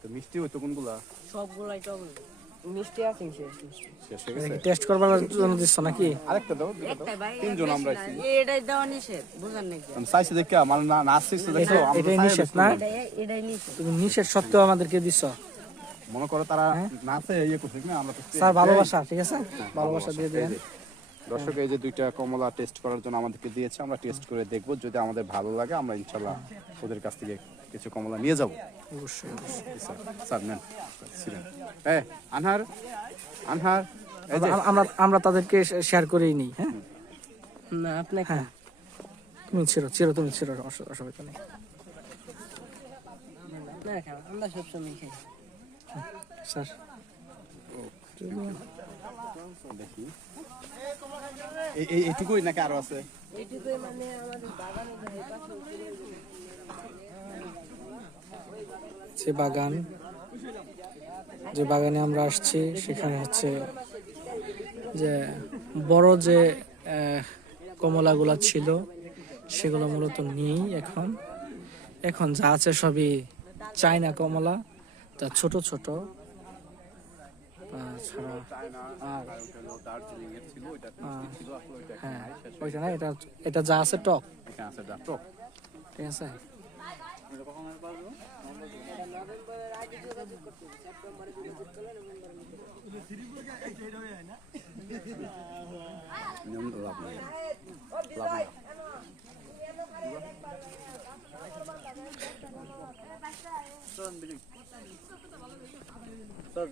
তো মিষ্টি হইতো কোনগুলা? সবগুলাই টক মিষ্টি আছে শেষ হয়ে গেছে। টেস্ট করবার জন্য দিচ্ছ নাকি? আরেকটা দাও, তিনজন আমরা আইছি। এটাই দেওয়া নিষেধ বুঝার নাকি আমি চাইছি দেখে আমার না আসছে দেখো আমরা এটাই নিষেধ না? এটাই নিষেধ। তুমি নিষেধ সত্ত্বেও আমাদেরকে দিচ্ছ। মনে করো তারা নাচে ইয়ে করছে না, আমরা স্যার ভালোবাসা, ঠিক আছে, ভালোবাসা দিয়ে দেন। দর্শক এই যে দুইটা কমলা টেস্ট করার জন্য আমাদেরকে দিয়েছে, আমরা টেস্ট করে দেখব, যদি আমাদের ভালো লাগে আমরা ইনশাআল্লাহ ওদের কাছ থেকে কিছু কমলা নিয়ে যাব। অবশ্যই অবশ্যই। স্যার নেন এই আনহার আনহার এই যে আমরা তাদেরকে শেয়ার করেই নিই। হ্যাঁ না আপনি হ্যাঁ, তুমি ছিল তুমি ছিল, অসুবিধা নেই। না খাও, আমরা সবসময় খাই। স্যার দেখি এইটুকুই নাকি আরো আছে? এইটুকুই মানে আমাদের বাগানে যে বাগানে আমরা আসছি সেখানে হচ্ছে যে বড় যে কমলাগুলা ছিল সেগুলো মূলত নেই এখন যা আছে সবই চায়না কমলা, তা ছোট ছোট। হ্যাঁ ওইটা না, এটা যা আছে টক, ঠিক আছে। স্যার